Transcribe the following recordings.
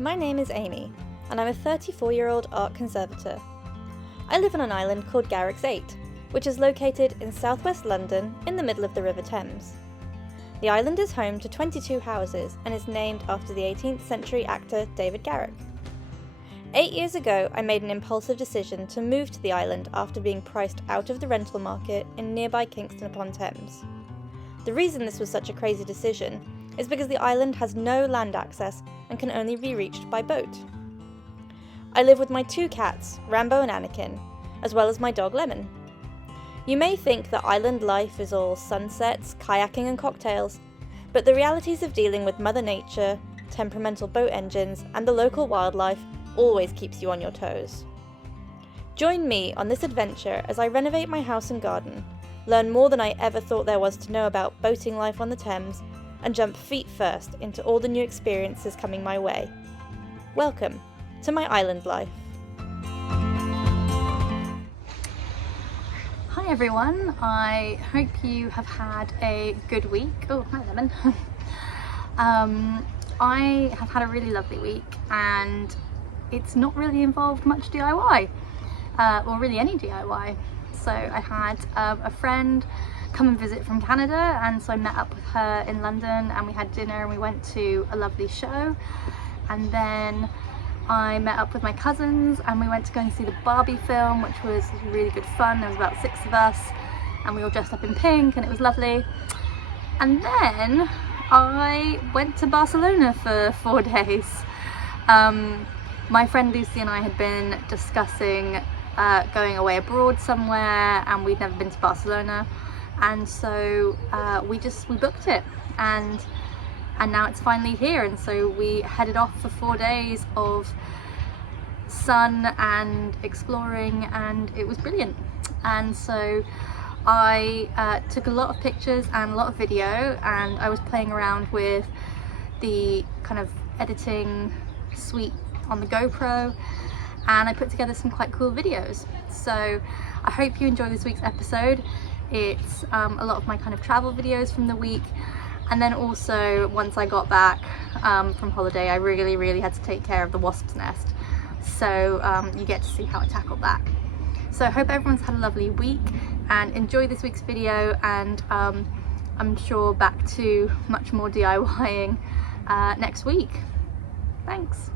My name is Amy, and I'm a 34-year-old art conservator. I live on an island called Garrick's 8, which is located in southwest London in the middle of the River Thames. The island is home to 22 houses and is named after the 18th century actor David Garrick. 8 years ago, I made an impulsive decision to move to the island after being priced out of the rental market in nearby Kingston-upon-Thames. The reason this was such a crazy decision is because the island has no land access and can only be reached by boat. I live with my 2 cats, Rambo and Anakin, as well as my dog Lemon. You may think that island life is all sunsets, kayaking and cocktails, but the realities of dealing with Mother Nature, temperamental boat engines and the local wildlife always keeps you on your toes. Join me on this adventure as I renovate my house and garden, learn more than I ever thought there was to know about boating life on the Thames, and jump feet first into all the new experiences coming my way. Welcome to my island life. Hi everyone, I hope you have had a good week. Oh, hi Lemon. I have had a really lovely week and it's not really involved much DIY, or really any DIY. So I had a friend come and visit from Canada, and so I met up with her in London and we had dinner and we went to a lovely show, and then I met up with my cousins and we went to go and see the Barbie film, which was really good fun. There was about 6 of us and we all dressed up in pink and it was lovely. And then I went to Barcelona for 4 days. My friend Lucy and I had been discussing going away abroad somewhere, and we'd never been to Barcelona, and so we booked it, and now it's finally here. And so we headed off for 4 days of sun and exploring, and it was brilliant. And so I took a lot of pictures and a lot of video, and I was playing around with the kind of editing suite on the GoPro, and I put together some quite cool videos. So I hope you enjoy this week's episode. It's a lot of my kind of travel videos from the week, and then also once I got back from holiday, I really had to take care of the wasp's nest, so you get to see how I tackled that. So I hope everyone's had a lovely week and enjoy this week's video, and I'm sure back to much more DIYing next week. Thanks.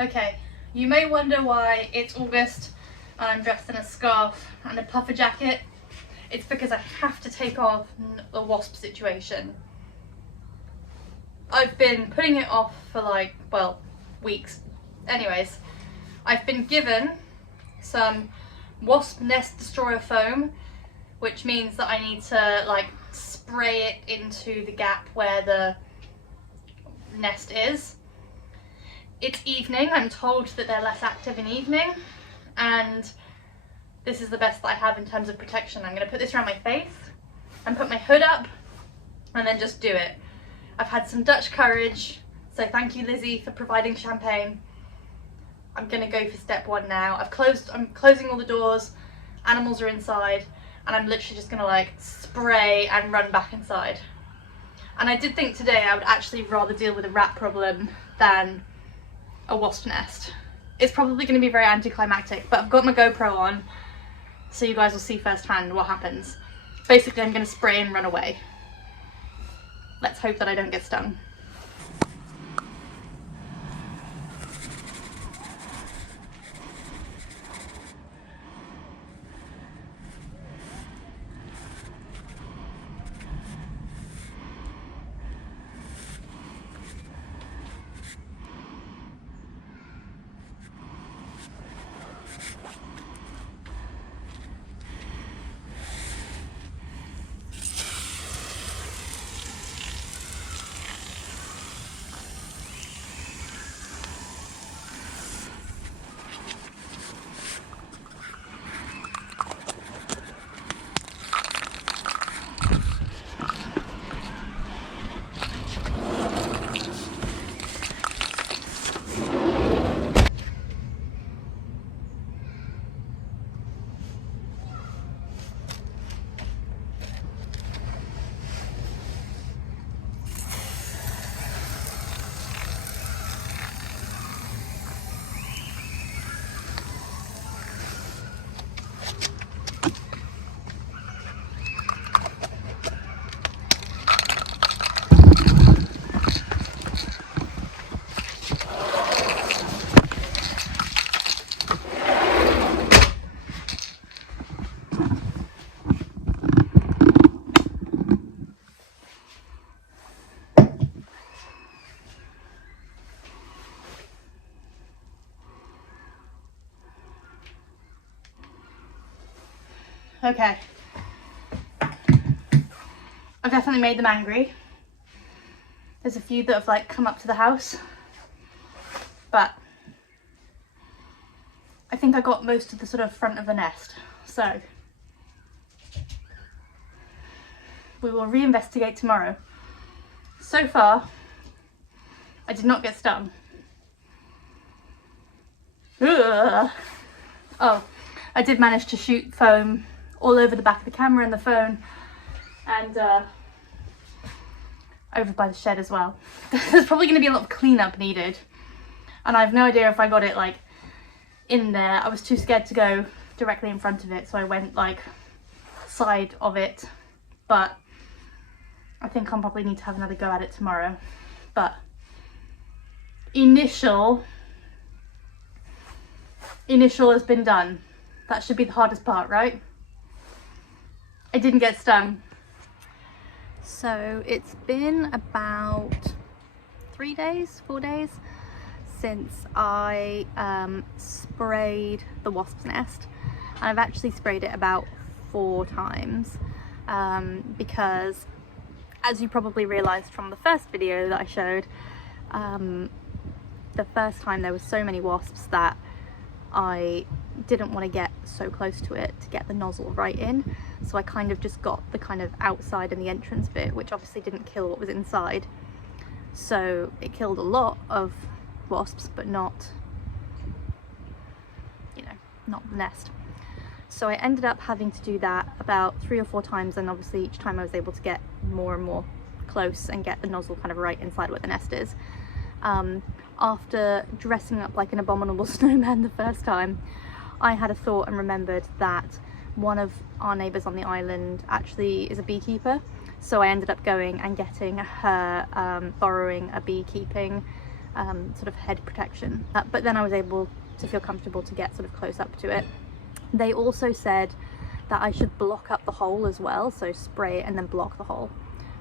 Okay, you may wonder why it's August and I'm dressed in a scarf and a puffer jacket. It's because I have to take off the wasp situation. I've been putting it off for like, well, weeks. Anyways, I've been given some wasp nest destroyer foam, which means that I need to like spray it into the gap where the nest is. It's evening, I'm told that they're less active in evening, and this is the best that I have in terms of protection. I'm going to put this around my face and put my hood up and then just do it. I've had some Dutch courage, so thank you Lizzie for providing champagne. I'm going to go for step one now. I'm closing all the doors, animals are inside, and I'm literally just going to like spray and run back inside. And I did think today I would actually rather deal with a rat problem than a wasp nest. It's probably going to be very anticlimactic, but I've got my GoPro on, so you guys will see firsthand what happens. Basically, I'm going to spray and run away. Let's hope that I don't get stung. Okay. I've definitely made them angry. There's a few that have like come up to the house, but I think I got most of the sort of front of the nest. So we will reinvestigate tomorrow. So far, I did not get stung. Ugh. Oh, I did manage to shoot foam all over the back of the camera and the phone, and over by the shed as well. There's probably going to be a lot of cleanup needed, and I have no idea if I got it like in there. I was too scared to go directly in front of it, so I went like side of it, but I think I'll probably need to have another go at it tomorrow. But initial has been done. That should be the hardest part, right? I didn't get stung. So it's been about 4 days since I sprayed the wasp's nest, and I've actually sprayed it about 4 times because, as you probably realized from the first video that I showed, the first time there were so many wasps that I didn't want to get so close to it to get the nozzle right in, so I kind of just got the kind of outside and the entrance bit, which obviously didn't kill what was inside. So it killed a lot of wasps, but not, you know, not the nest. So I ended up having to do that about 3 or 4 times, and obviously each time I was able to get more and more close and get the nozzle kind of right inside where the nest is. After dressing up like an abominable snowman the first time, I had a thought and remembered that one of our neighbours on the island actually is a beekeeper, so I ended up going and getting her, borrowing a beekeeping sort of head protection. But then I was able to feel comfortable to get sort of close up to it. They also said that I should block up the hole as well, so spray it and then block the hole.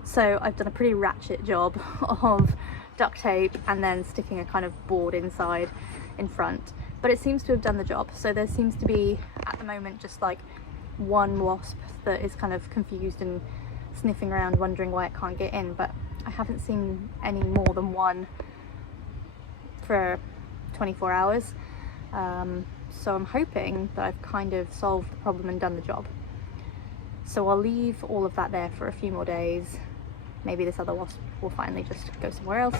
So I've done a pretty ratchet job of duct tape and then sticking a kind of board inside in front, but it seems to have done the job. So there seems to be at the moment just like one wasp that is kind of confused and sniffing around wondering why it can't get in, but I haven't seen any more than one for 24 hours. So I'm hoping that I've kind of solved the problem and done the job. So I'll leave all of that there for a few more days. Maybe this other wasp will finally just go somewhere else,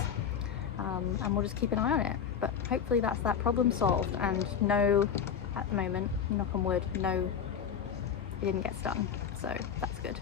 and we'll just keep an eye on it. But hopefully that's that problem solved, and no, at the moment, knock on wood, no, it didn't get stung, so that's good.